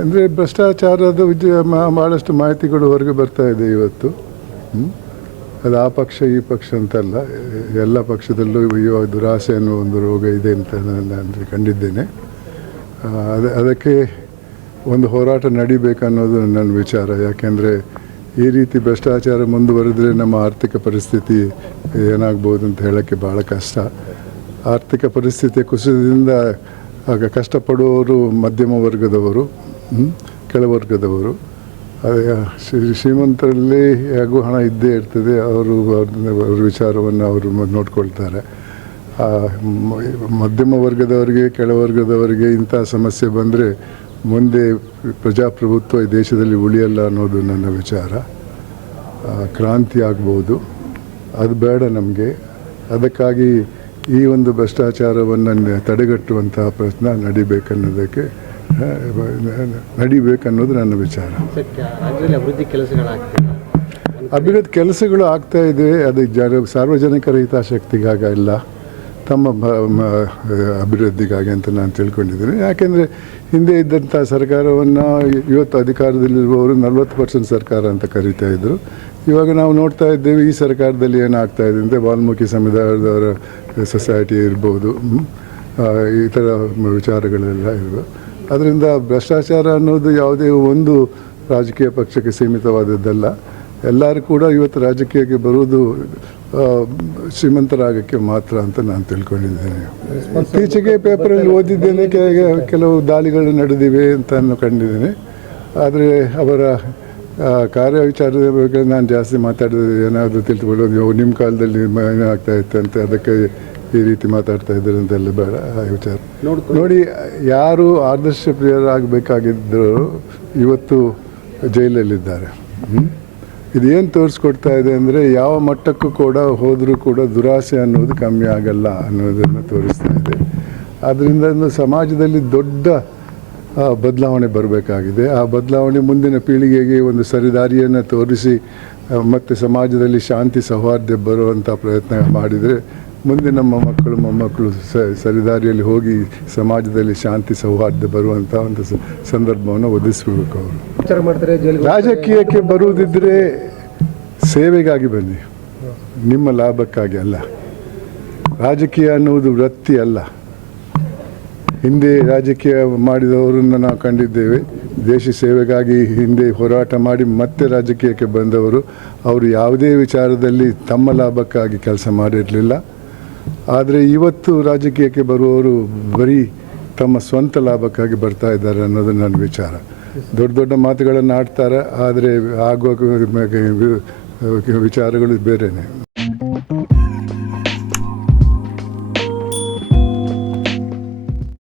ಅಂದರೆ ಭ್ರಷ್ಟಾಚಾರದ ವಿಜಯ ಭಾಳಷ್ಟು ಮಾಹಿತಿಗಳು ಹೊರಗೆ ಬರ್ತಾ ಇದೆ ಇವತ್ತು. ಅದು ಆ ಪಕ್ಷ, ಈ ಪಕ್ಷ ಅಂತಲ್ಲ. ಎಲ್ಲ ಪಕ್ಷದಲ್ಲೂ ಇವಾಗ ದುರಾಸೆ ಅನ್ನೋ ಒಂದು ರೋಗ ಇದೆ ಅಂತ ನಾನು ಕಂಡಿದ್ದೇನೆ. ಅದು, ಅದಕ್ಕೆ ಒಂದು ಹೋರಾಟ ನಡಿಬೇಕನ್ನೋದು ನನ್ನ ವಿಚಾರ. ಯಾಕೆಂದರೆ ಈ ರೀತಿ ಭ್ರಷ್ಟಾಚಾರ ಮುಂದುವರೆದ್ರೆ ನಮ್ಮ ಆರ್ಥಿಕ ಪರಿಸ್ಥಿತಿ ಏನಾಗ್ಬೋದು ಅಂತ ಹೇಳೋಕ್ಕೆ ಭಾಳ ಕಷ್ಟ. ಆರ್ಥಿಕ ಪರಿಸ್ಥಿತಿಯ ಕುಸಿತದಿಂದ ಆಗ ಕಷ್ಟಪಡುವವರು ಮಧ್ಯಮ ವರ್ಗದವರು. ಕೆಳವರ್ಗದವರು ಅದೇ ಶ್ರೀ, ಶ್ರೀಮಂತರಲ್ಲಿ ಹೇಗೂ ಹಣ ಇದ್ದೇ ಇರ್ತದೆ, ಅವರು ಅವ್ರ ವಿಚಾರವನ್ನು ಅವರು ನೋಡ್ಕೊಳ್ತಾರೆ. ಮಧ್ಯಮ ವರ್ಗದವರಿಗೆ ಕೆಳವರ್ಗದವರಿಗೆ ಇಂಥ ಸಮಸ್ಯೆ ಬಂದರೆ ಮುಂದೆ ಪ್ರಜಾಪ್ರಭುತ್ವ ಈ ದೇಶದಲ್ಲಿ ಉಳಿಯಲ್ಲ ಅನ್ನೋದು ನನ್ನ ವಿಚಾರ. ಕ್ರಾಂತಿ ಆಗ್ಬೋದು. ಅದು ಬೇಡ ನಮಗೆ. ಅದಕ್ಕಾಗಿ ಈ ಒಂದು ಭ್ರಷ್ಟಾಚಾರವನ್ನು ತಡೆಗಟ್ಟುವಂತಹ ಪ್ರಯತ್ನ ನಡಿಬೇಕನ್ನೋದಕ್ಕೆ ನಡಿಬೇಕನ್ನೋದು ನನ್ನ ವಿಚಾರ. ಅಭಿವೃದ್ಧಿ ಅಭಿವೃದ್ಧಿ ಕೆಲಸಗಳು ಆಗ್ತಾ ಇದೆ ಅದು ಜನ ಸಾರ್ವಜನಿಕರ ಹಿತಾಸಕ್ತಿಗಾಗ ಇಲ್ಲ. ತಮ್ಮ ಅಭಿವೃದ್ಧಿಗಾಗಿ ಅಂತ ನಾನು ತಿಳ್ಕೊಂಡಿದ್ದೀನಿ. ಯಾಕೆಂದರೆ ಹಿಂದೆ ಇದ್ದಂಥ ಸರ್ಕಾರವನ್ನು ಇವತ್ತು ಅಧಿಕಾರದಲ್ಲಿರುವವರು ನಲ್ವತ್ತು ಪರ್ಸೆಂಟ್ ಸರ್ಕಾರ ಅಂತ ಕರೀತಾ ಇದ್ದರು ಇವಾಗ ನಾವು ನೋಡ್ತಾ ಇದ್ದೇವೆ ಈ ಸರ್ಕಾರದಲ್ಲಿ ಏನಾಗ್ತಾ ಇದೆ ಅಂದರೆ ವಾಲ್ಮೀಕಿ ಸಮುದಾಯದವರ ಸೊಸೈಟಿ ಇರ್ಬೋದು ಈ ಥರ ವಿಚಾರಗಳೆಲ್ಲ ಇವೆ ಅದರಿಂದ ಭ್ರಷ್ಟಾಚಾರ ಅನ್ನೋದು ಯಾವುದೇ ಒಂದು ರಾಜಕೀಯ ಪಕ್ಷಕ್ಕೆ ಸೀಮಿತವಾದದ್ದಲ್ಲ. ಎಲ್ಲರೂ ಕೂಡ ಇವತ್ತು ರಾಜಕೀಯಕ್ಕೆ ಬರುವುದು ಶ್ರೀಮಂತರಾಗಕ್ಕೆ ಮಾತ್ರ ಅಂತ ನಾನು ತಿಳ್ಕೊಂಡಿದ್ದೇನೆ. ಇತ್ತೀಚೆಗೆ ಪೇಪರಲ್ಲಿ ಓದಿದ್ದೇನೆ ಕೆಲವು ದಾಳಿಗಳು ನಡೆದಿವೆ ಅಂತ ಕಂಡಿದ್ದೇನೆ. ಆದರೆ ಅವರ ಕಾರ್ಯ ವಿಚಾರದ ಬಗ್ಗೆ ನಾನು ಜಾಸ್ತಿ ಮಾತಾಡಿದ್ರೆ ಏನಾದರೂ ತಿಳ್ಕೊಳ್ಳೋದು ನಿಮ್ಮ ಕಾಲದಲ್ಲಿ ಏನಾಗ್ತಾ ಇತ್ತು ಅಂತ ಅದಕ್ಕೆ ಈ ರೀತಿ ಮಾತಾಡ್ತಾ ಇದ್ದಾರೆ ಅಂತೆಲ್ಲ ಬೇಡ ಆ ವಿಚಾರ. ನೋಡಿ ಯಾರು ಆದರ್ಶ ಪ್ರಿಯರಾಗಬೇಕಾಗಿದ್ದರು ಇವತ್ತು ಜೈಲಲ್ಲಿದ್ದಾರೆ. ಇದೇನು ಇದು ಏನು ತೋರಿಸ್ಕೊಡ್ತಾ ಇದೆ ಅಂದರೆ ಯಾವ ಮಟ್ಟಕ್ಕೂ ಕೂಡ ಹೋದರೂ ಕೂಡ ದುರಾಸೆ ಅನ್ನೋದು ಕಮ್ಮಿ ಆಗಲ್ಲ ಅನ್ನೋದನ್ನು ತೋರಿಸ್ತಾ ಇದೆ. ಆದ್ದರಿಂದ ಸಮಾಜದಲ್ಲಿ ದೊಡ್ಡ ಬದಲಾವಣೆ ಬರಬೇಕಾಗಿದೆ. ಆ ಬದಲಾವಣೆ ಮುಂದಿನ ಪೀಳಿಗೆಗೆ ಒಂದು ಸರಿದಾರಿಯನ್ನು ತೋರಿಸಿ ಮತ್ತು ಮತ್ತೆ ಸಮಾಜದಲ್ಲಿ ಶಾಂತಿ ಸೌಹಾರ್ದ ಬರುವಂಥ ಪ್ರಯತ್ನ ಮಾಡಿದರೆ ಮುಂದೆ ನಮ್ಮ ಮಕ್ಕಳು ಮೊಮ್ಮಕ್ಕಳು ಸ ಸರಿದಾರಿಯಲ್ಲಿ ಹೋಗಿ ಸಮಾಜದಲ್ಲಿ ಶಾಂತಿ ಸೌಹಾರ್ದ ಬರುವಂಥ ಒಂದು ಸಂದರ್ಭವನ್ನು ಒದಗಿಸ್ಬೇಕು ಅವರು. ರಾಜಕೀಯಕ್ಕೆ ಬರುವುದಿದ್ರೆ ಸೇವೆಗಾಗಿ ಬನ್ನಿ. ನಿಮ್ಮ ಲಾಭಕ್ಕಾಗಿ ಅಲ್ಲ. ರಾಜಕೀಯ ಅನ್ನುವುದು ವೃತ್ತಿ ಅಲ್ಲ. ಹಿಂದೆ ರಾಜಕೀಯ ಮಾಡಿದವರನ್ನು ನಾವು ಕಂಡಿದ್ದೇವೆ. ದೇಶ ಸೇವೆಗಾಗಿ ಹಿಂದೆ ಹೋರಾಟ ಮಾಡಿ ಮತ್ತೆ ರಾಜಕೀಯಕ್ಕೆ ಬಂದವರು ಅವರು ಯಾವುದೇ ವಿಚಾರದಲ್ಲಿ ತಮ್ಮ ಲಾಭಕ್ಕಾಗಿ ಕೆಲಸ ಮಾಡಿರಲಿಲ್ಲ. ಆದರೆ ಇವತ್ತು ರಾಜಕೀಯಕ್ಕೆ ಬರುವವರು ಬರೀ ತಮ್ಮ ಸ್ವಂತ ಲಾಭಕ್ಕಾಗಿ ಬರ್ತಾ ಇದ್ದಾರೆ ಅನ್ನೋದು ನನ್ನ ವಿಚಾರ. ದೊಡ್ಡ ದೊಡ್ಡ ಮಾತುಗಳನ್ನು ಆಡ್ತಾರೆ, ಆದರೆ ಆಗುವ ವಿಚಾರಗಳು ಬೇರೆಯೇ